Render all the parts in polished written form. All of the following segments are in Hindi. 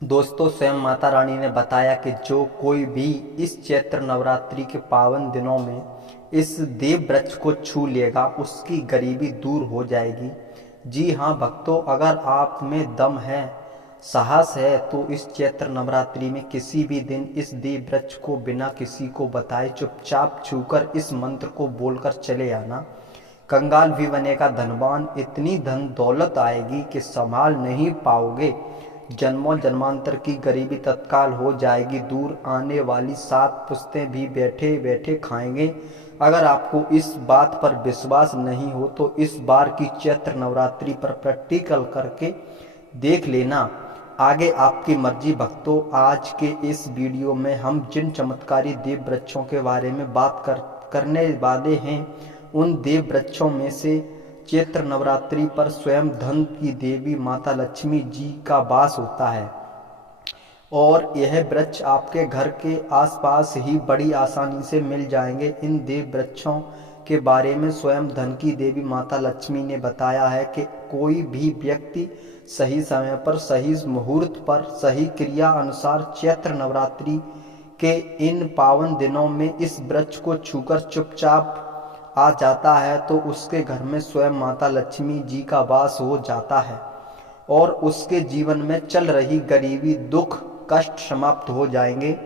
दोस्तों, स्वयं माता रानी ने बताया कि जो कोई भी इस चैत्र नवरात्रि के पावन दिनों में इस देव वृक्ष को छू लेगा उसकी गरीबी दूर हो जाएगी। जी हाँ भक्तों, अगर आप में दम है, साहस है तो इस चैत्र नवरात्रि में किसी भी दिन इस देव वृक्ष को बिना किसी को बताए चुपचाप छूकर इस मंत्र को बोलकर चले आना। कंगाल भी बनेगा धनवान, इतनी धन दौलत आएगी कि संभाल नहीं पाओगे। जन्मों जन्मांतर की गरीबी तत्काल हो जाएगी दूर, आने वाली 7 पुश्तें भी बैठे बैठे खाएंगे। अगर आपको इस बात पर विश्वास नहीं हो तो इस बार की चैत्र नवरात्रि पर प्रैक्टिकल करके देख लेना। आगे आपकी मर्जी भक्तों। आज के इस वीडियो में हम जिन चमत्कारी देव वृक्षों के बारे में करने वाले हैं, उन देव वृक्षों में से चैत्र नवरात्रि पर स्वयं धन की देवी माता लक्ष्मी जी का वास होता है और यह वृक्ष आपके घर के आसपास ही बड़ी आसानी से मिल जाएंगे। इन देव वृक्षों के बारे में स्वयं धन की देवी माता लक्ष्मी ने बताया है कि कोई भी व्यक्ति सही समय पर, सही मुहूर्त पर, सही क्रिया अनुसार चैत्र नवरात्रि के इन पावन दिनों में इस वृक्ष को छूकर चुपचाप आ जाता है तो उसके घर में स्वयं माता लक्ष्मी जी का वास हो जाता है और उसके जीवन में चल रही गरीबी, दुख, कष्ट समाप्त हो जाएंगे।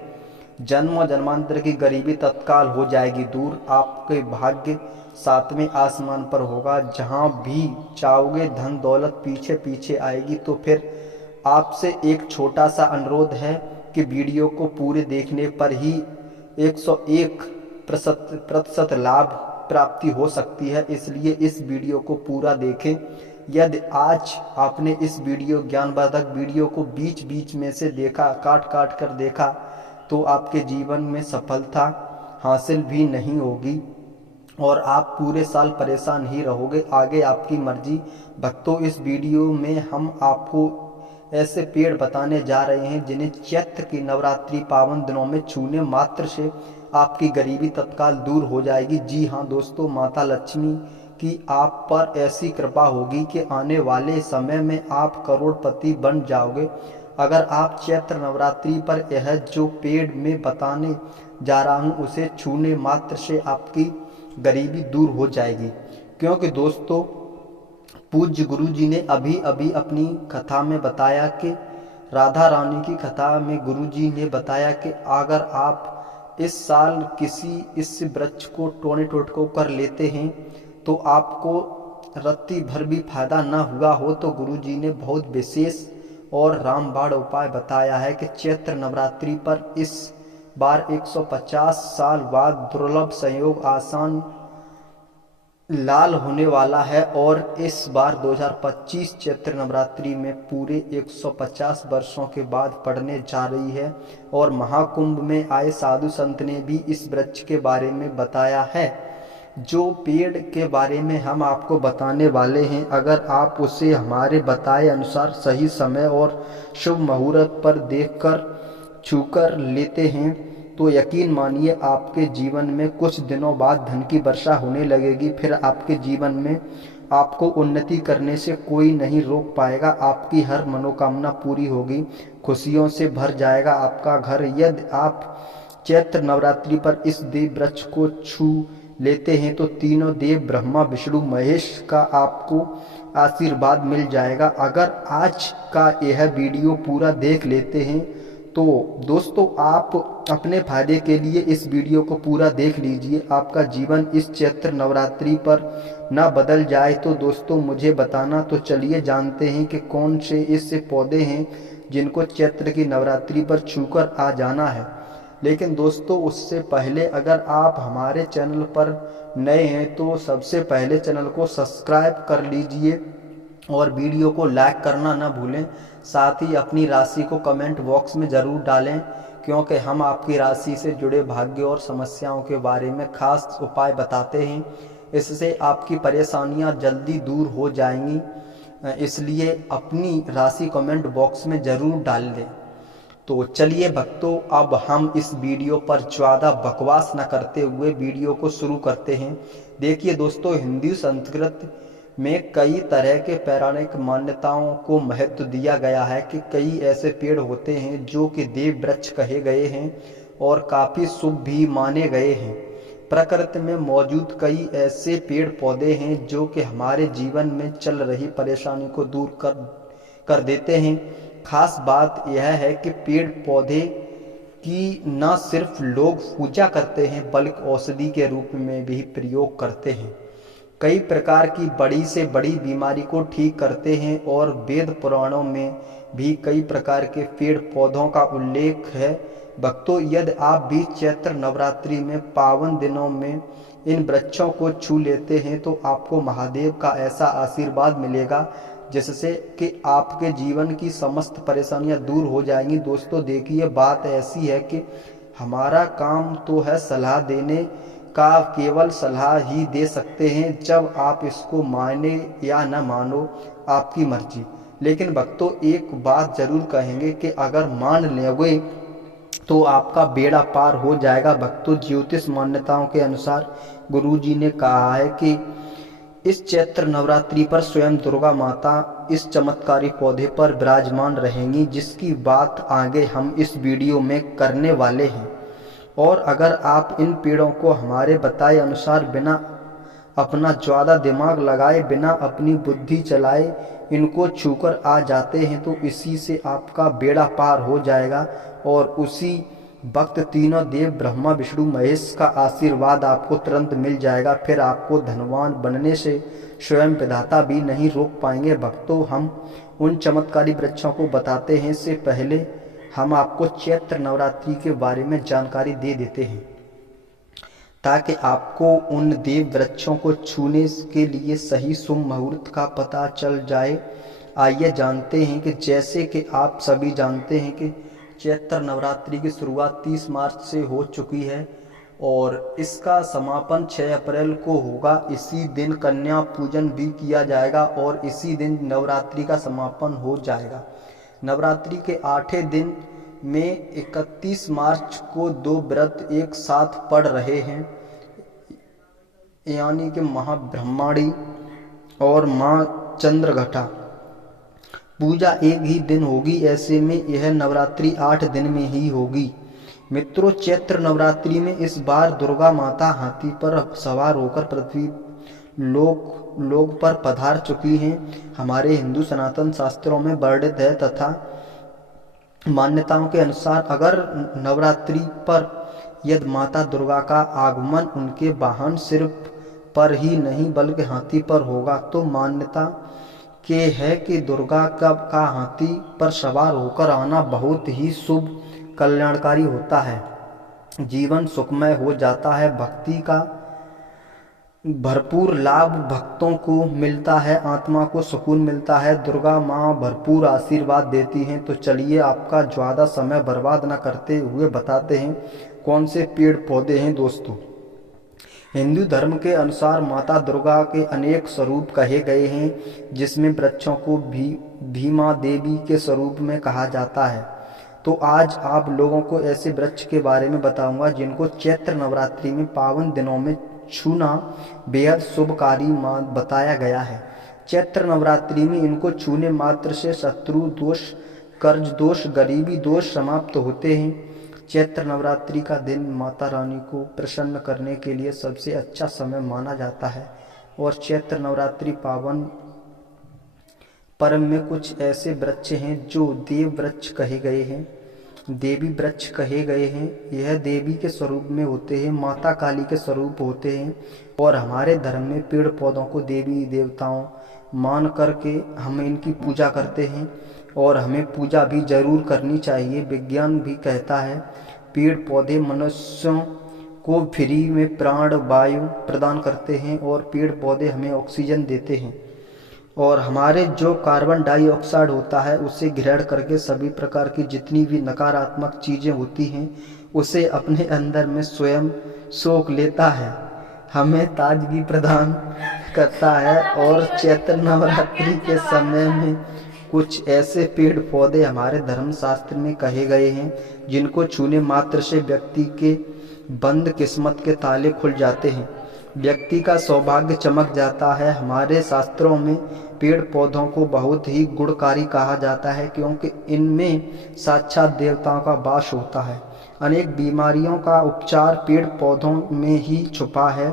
जन्म जन्मांतर की गरीबी तत्काल हो जाएगी दूर। आपके भाग्य 7वें आसमान पर होगा। जहां भी चाहोगे धन दौलत पीछे पीछे आएगी। तो फिर आपसे एक छोटा सा अनुरोध है कि वीडियो को पूरे देखने पर ही 101% लाभ प्राप्ति हो सकती है, इसलिए इस वीडियो को पूरा देखें। यदि आज आपने इस वीडियो ज्ञानवर्धक वीडियो को बीच बीच में से देखा, काट काट कर देखा, तो आपके जीवन में सफलता हासिल भी नहीं होगी और आप पूरे साल परेशान ही रहोगे। आगे आपकी मर्जी भक्तों। इस वीडियो में हम आपको ऐसे पेड़ बताने जा रहे हैं जिन्हें चैत्र की नवरात्रि पावन दिनों में छूने मात्र से आपकी गरीबी तत्काल दूर हो जाएगी। जी हाँ दोस्तों, माता लक्ष्मी की आप पर ऐसी कृपा होगी कि आने वाले समय में आप करोड़पति बन जाओगे। अगर आप चैत्र नवरात्रि पर यह जो पेड़ में बताने जा रहा हूँ उसे छूने मात्र से आपकी गरीबी दूर हो जाएगी। क्योंकि दोस्तों, पूज्य गुरु जी ने अभी अभी अपनी कथा में बताया कि राधा रानी की कथा में गुरु जी ने बताया कि अगर आप इस साल किसी इस वृक्ष को टोने टोटको कर लेते हैं तो आपको रत्ती भर भी फायदा न हुआ हो तो गुरु जी ने बहुत विशेष और रामबाण उपाय बताया है कि चैत्र नवरात्रि पर इस बार 150 साल बाद दुर्लभ संयोग आसान लाल होने वाला है और इस बार 2025 चैत्र नवरात्रि में पूरे 150 वर्षों के बाद पड़ने जा रही है और महाकुंभ में आए साधु संत ने भी इस वृक्ष के बारे में बताया है। जो पेड़ के बारे में हम आपको बताने वाले हैं, अगर आप उसे हमारे बताए अनुसार सही समय और शुभ मुहूर्त पर देखकर छूकर लेते हैं तो यकीन मानिए आपके जीवन में कुछ दिनों बाद धन की वर्षा होने लगेगी। फिर आपके जीवन में आपको उन्नति करने से कोई नहीं रोक पाएगा। आपकी हर मनोकामना पूरी होगी, खुशियों से भर जाएगा आपका घर। यदि आप चैत्र नवरात्रि पर इस देव वृक्ष को छू लेते हैं तो तीनों देव ब्रह्मा विष्णु महेश का आपको आशीर्वाद मिल जाएगा। अगर आज का यह वीडियो पूरा देख लेते हैं तो दोस्तों, आप अपने फायदे के लिए इस वीडियो को पूरा देख लीजिए। आपका जीवन इस चैत्र नवरात्रि पर ना बदल जाए तो दोस्तों मुझे बताना। तो चलिए जानते हैं कि कौन से ऐसे पौधे हैं जिनको चैत्र की नवरात्रि पर छूकर आ जाना है। लेकिन दोस्तों, उससे पहले अगर आप हमारे चैनल पर नए हैं तो सबसे पहले चैनल को सब्सक्राइब कर लीजिए और वीडियो को लाइक करना ना भूलें। साथ ही अपनी राशि को कमेंट बॉक्स में ज़रूर डालें, क्योंकि हम आपकी राशि से जुड़े भाग्य और समस्याओं के बारे में खास उपाय बताते हैं। इससे आपकी परेशानियां जल्दी दूर हो जाएंगी, इसलिए अपनी राशि कमेंट बॉक्स में ज़रूर डाल दें। तो चलिए भक्तों, अब हम इस वीडियो पर ज़्यादा बकवास न करते हुए वीडियो को शुरू करते हैं। देखिए दोस्तों, हिंदू संस्कृत में कई तरह के पौराणिक मान्यताओं को महत्व दिया गया है कि कई ऐसे पेड़ होते हैं जो कि देव वृक्ष कहे गए हैं और काफ़ी शुभ भी माने गए हैं। प्रकृति में मौजूद कई ऐसे पेड़ पौधे हैं जो कि हमारे जीवन में चल रही परेशानी को दूर कर देते हैं। खास बात यह है कि पेड़ पौधे की न सिर्फ लोग पूजा करते हैं बल्कि औषधि के रूप में भी प्रयोग करते हैं। कई प्रकार की बड़ी से बड़ी बीमारी को ठीक करते हैं और वेद पुराणों में भी कई प्रकार के पेड़ पौधों का उल्लेख है। भक्तों, यदि आप भी चैत्र नवरात्रि में पावन दिनों में इन वृक्षों को छू लेते हैं तो आपको महादेव का ऐसा आशीर्वाद मिलेगा जिससे कि आपके जीवन की समस्त परेशानियां दूर हो जाएंगी। दोस्तों देखिए, बात ऐसी है कि हमारा काम तो है सलाह देने का, केवल सलाह ही दे सकते हैं। जब आप इसको माने या न मानो आपकी मर्जी। लेकिन भक्तों एक बात जरूर कहेंगे कि अगर मान लोगे तो आपका बेड़ा पार हो जाएगा। भक्तों, ज्योतिष मान्यताओं के अनुसार गुरुजी ने कहा है कि इस चैत्र नवरात्रि पर स्वयं दुर्गा माता इस चमत्कारी पौधे पर विराजमान रहेंगी, जिसकी बात आगे हम इस वीडियो में करने वाले हैं। और अगर आप इन पेड़ों को हमारे बताए अनुसार बिना अपना ज़्यादा दिमाग लगाए, बिना अपनी बुद्धि चलाए इनको छूकर आ जाते हैं तो इसी से आपका बेड़ा पार हो जाएगा और उसी वक्त तीनों देव ब्रह्मा विष्णु महेश का आशीर्वाद आपको तुरंत मिल जाएगा। फिर आपको धनवान बनने से स्वयं विधाता भी नहीं रोक पाएंगे। भक्तों, हम उन चमत्कारी वृक्षों को बताते हैं इससे पहले हम आपको चैत्र नवरात्रि के बारे में जानकारी दे देते हैं ताकि आपको उन देव वृक्षों को छूने के लिए सही शुभ मुहूर्त का पता चल जाए। आइए जानते हैं कि जैसे कि आप सभी जानते हैं कि चैत्र नवरात्रि की शुरुआत 30 मार्च से हो चुकी है और इसका समापन 6 अप्रैल को होगा। इसी दिन कन्या पूजन भी किया जाएगा और इसी दिन नवरात्रि का समापन हो जाएगा। नवरात्रि के 8वें दिन में 31 मार्च को 2 व्रत एक साथ पड़ रहे हैं, यानी कि महाब्रह्मणी और माँ चंद्रघटा पूजा एक ही दिन होगी। ऐसे में यह नवरात्रि 8 दिन में ही होगी। मित्रों, चैत्र नवरात्रि में इस बार दुर्गा माता हाथी पर सवार होकर पृथ्वी लोक पर पधार चुकी हैं। हमारे हिंदू सनातन शास्त्रों में वर्णित है तथा मान्यताओं के अनुसार अगर नवरात्रि पर यदि माता दुर्गा का आगमन उनके वाहन सिर्फ पर ही नहीं बल्कि हाथी पर होगा तो मान्यता के है कि दुर्गा का हाथी पर सवार होकर आना बहुत ही शुभ कल्याणकारी होता है। जीवन सुखमय हो जाता है, भक्ति का भरपूर लाभ भक्तों को मिलता है, आत्मा को सुकून मिलता है, दुर्गा माँ भरपूर आशीर्वाद देती हैं। तो चलिए आपका ज़्यादा समय बर्बाद न करते हुए बताते हैं कौन से पेड़ पौधे हैं। दोस्तों, हिंदू धर्म के अनुसार माता दुर्गा के अनेक स्वरूप कहे गए हैं, जिसमें वृक्षों को भीमा देवी के स्वरूप में कहा जाता है। तो आज आप लोगों को ऐसे वृक्ष के बारे में बताऊंगा जिनको चैत्र नवरात्रि में पावन दिनों में छूना बेहद शुभकारी बताया गया है। चैत्र नवरात्रि में इनको छूने मात्र से शत्रु दोष, कर्ज दोष, गरीबी दोष समाप्त होते हैं। चैत्र नवरात्रि का दिन माता रानी को प्रसन्न करने के लिए सबसे अच्छा समय माना जाता है और चैत्र नवरात्रि पावन पर्व में कुछ ऐसे वृक्ष हैं जो देव वृक्ष कहे गए हैं, देवी वृक्ष कहे गए हैं। यह देवी के स्वरूप में होते हैं, माता काली के स्वरूप होते हैं और हमारे धर्म में पेड़ पौधों को देवी देवताओं मान करके हम इनकी पूजा करते हैं और हमें पूजा भी जरूर करनी चाहिए। विज्ञान भी कहता है पेड़ पौधे मनुष्यों को फ्री में प्राण वायु प्रदान करते हैं और पेड़ पौधे हमें ऑक्सीजन देते हैं और हमारे जो कार्बन डाइऑक्साइड होता है उसे ग्रहण करके सभी प्रकार की जितनी भी नकारात्मक चीज़ें होती हैं उसे अपने अंदर में स्वयं सोख लेता है, हमें ताजगी प्रदान करता है। और चैत्र नवरात्रि के समय में कुछ ऐसे पेड़ पौधे हमारे धर्मशास्त्र में कहे गए हैं जिनको छूने मात्र से व्यक्ति के बंद किस्मत के ताले खुल जाते हैं। व्यक्ति का सौभाग्य चमक जाता है। हमारे शास्त्रों में पेड़ पौधों को बहुत ही गुणकारी कहा जाता है, क्योंकि इनमें साक्षात देवताओं का वास होता है। अनेक बीमारियों का उपचार पेड़ पौधों में ही छुपा है।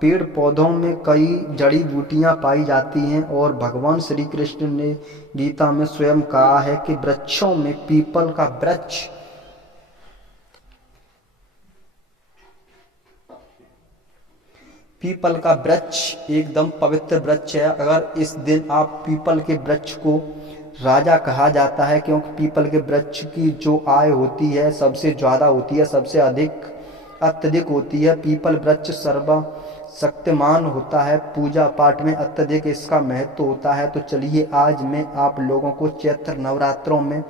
पेड़ पौधों में कई जड़ी बूटियां पाई जाती हैं और भगवान श्री कृष्ण ने गीता में स्वयं कहा है कि वृक्षों में पीपल का वृक्ष एकदम पवित्र वृक्ष है। अगर इस दिन आप पीपल के वृक्ष को राजा कहा जाता है, क्योंकि पीपल के वृक्ष की जो आय होती है सबसे ज़्यादा होती है, सबसे अत्यधिक होती है। पीपल वृक्ष सर्वशक्तिमान होता है, पूजा पाठ में अत्यधिक इसका महत्व होता है। तो चलिए आज मैं आप लोगों को चैत्र नवरात्रों में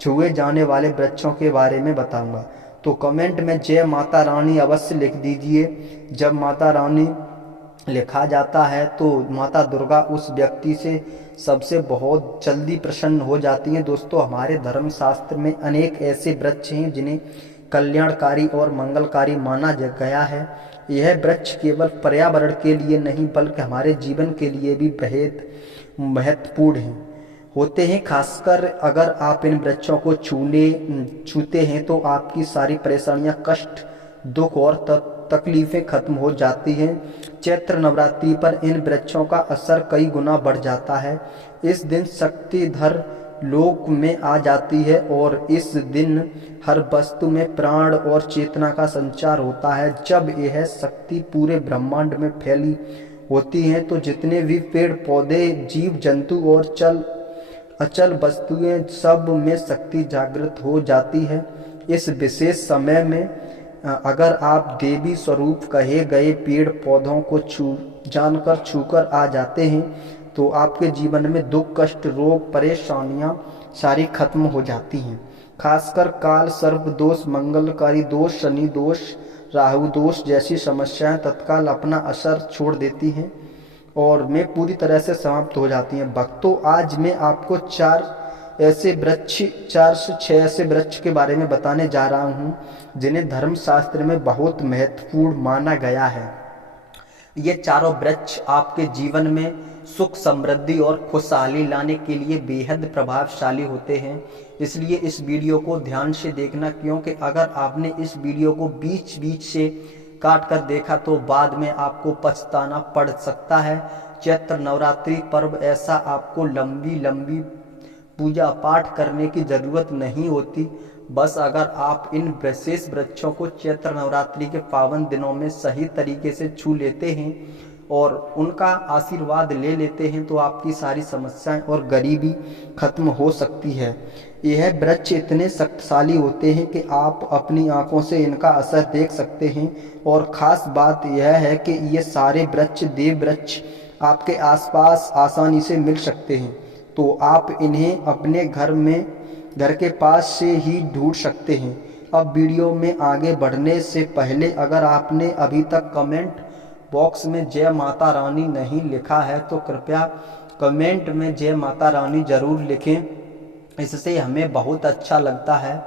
छुए जाने वाले वृक्षों के बारे में बताऊंगा। तो कमेंट में जय माता रानी अवश्य लिख दीजिए। जब माता रानी लिखा जाता है तो माता दुर्गा उस व्यक्ति से सबसे बहुत जल्दी प्रसन्न हो जाती हैं। दोस्तों, हमारे धर्मशास्त्र में अनेक ऐसे वृक्ष हैं जिन्हें कल्याणकारी और मंगलकारी माना गया है। यह वृक्ष केवल पर्यावरण के लिए नहीं बल्कि हमारे जीवन के लिए भी बेहद महत्वपूर्ण होते हैं। खासकर अगर आप इन वृक्षों को छूते हैं तो आपकी सारी परेशानियां, कष्ट, दुख और तकलीफें खत्म हो जाती हैं। चैत्र नवरात्रि पर इन वृक्षों का असर कई गुना बढ़ जाता है। इस दिन शक्तिधर लोक में आ जाती है और इस दिन हर वस्तु में प्राण और चेतना का संचार होता है। जब यह शक्ति पूरे ब्रह्मांड में फैली होती है तो जितने भी पेड़ पौधे, जीव जंतु और अचल वस्तुएं, सब में शक्ति जागृत हो जाती है। इस विशेष समय में अगर आप देवी स्वरूप कहे गए पेड़ पौधों को छूकर आ जाते हैं तो आपके जीवन में दुख, कष्ट, रोग, परेशानियां सारी खत्म हो जाती हैं। खासकर काल सर्प दोष, मंगलकारी दोष, शनि दोष, राहु दोष जैसी समस्याएं तत्काल अपना असर छोड़ देती हैं और में पूरी तरह से समाप्त हो जाती हैं। भक्तों, आज मैं आपको 4 से 6 ऐसे वृक्ष के बारे में बताने जा रहा हूँ जिन्हें धर्मशास्त्र में बहुत महत्वपूर्ण माना गया है। ये चारों वृक्ष आपके जीवन में सुख, समृद्धि और खुशहाली लाने के लिए बेहद प्रभावशाली होते हैं। इसलिए इस वीडियो को ध्यान से देखना, क्योंकि अगर आपने इस वीडियो को बीच बीच से काट कर देखा तो बाद में आपको पछताना पड़ सकता है। चैत्र नवरात्रि पर्व ऐसा, आपको लंबी लंबी पूजा पाठ करने की जरूरत नहीं होती। बस अगर आप इन विशेष वृक्षों को चैत्र नवरात्रि के पावन दिनों में सही तरीके से छू लेते हैं और उनका आशीर्वाद ले लेते हैं तो आपकी सारी समस्याएं और गरीबी खत्म हो सकती है। यह वृक्ष इतने शक्तिशाली होते हैं कि आप अपनी आंखों से इनका असर देख सकते हैं। और ख़ास बात यह है कि ये सारे वृक्ष, देव वृक्ष, आपके आसपास आसानी से मिल सकते हैं। तो आप इन्हें अपने घर के पास से ही ढूंढ सकते हैं। अब वीडियो में आगे बढ़ने से पहले अगर आपने अभी तक कमेंट बॉक्स में जय माता रानी नहीं लिखा है तो कृपया कमेंट में जय माता रानी जरूर लिखें। इससे हमें बहुत अच्छा लगता है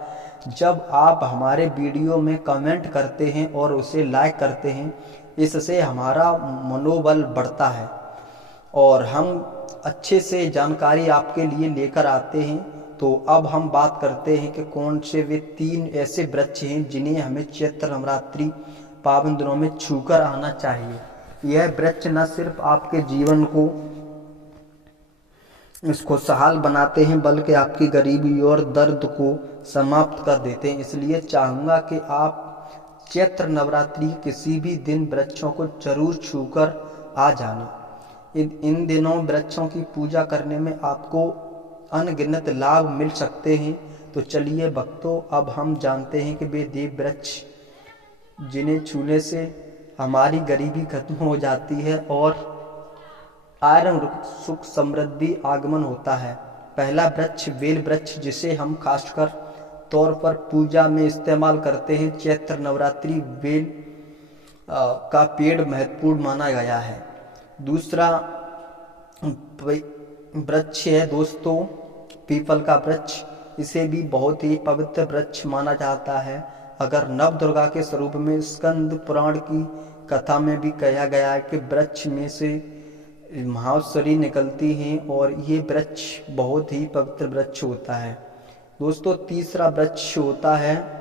जब आप हमारे वीडियो में कमेंट करते हैं और उसे लाइक करते हैं। इससे हमारा मनोबल बढ़ता है और हम अच्छे से जानकारी आपके लिए लेकर आते हैं। तो अब हम बात करते हैं कि कौन से वे 3 ऐसे वृक्ष हैं जिन्हें हमें चैत्र नवरात्रि पावन दिनों में छूकर आना चाहिए। यह वृक्ष न सिर्फ आपके जीवन को खुशहाल बनाते हैं बल्कि आपकी गरीबी और दर्द को समाप्त कर देते हैं। इसलिए चाहूँगा कि आप चैत्र नवरात्रि किसी भी दिन वृक्षों को जरूर छूकर आ जाना। इन दिनों वृक्षों की पूजा करने में आपको अनगिनत लाभ मिल सकते हैं। तो चलिए भक्तों, अब हम जानते हैं कि वे देव वृक्ष जिन्हें छूने से हमारी गरीबी खत्म हो जाती है और आयरन, सुख, समृद्धि आगमन होता है। पहला वृक्ष बेल वृक्ष, जिसे हम खासकर तौर पर पूजा में इस्तेमाल करते हैं। चैत्र नवरात्रि बेल का पेड़ महत्वपूर्ण माना गया है। दूसरा वृक्ष है दोस्तों पीपल का वृक्ष। इसे भी बहुत ही पवित्र वृक्ष माना जाता है। अगर नव दुर्गा के स्वरूप में स्कंद पुराण की कथा में भी कहा गया है कि वृक्ष में से महावस्वरी निकलती हैं और ये वृक्ष बहुत ही पवित्र वृक्ष होता है। दोस्तों तीसरा वृक्ष होता है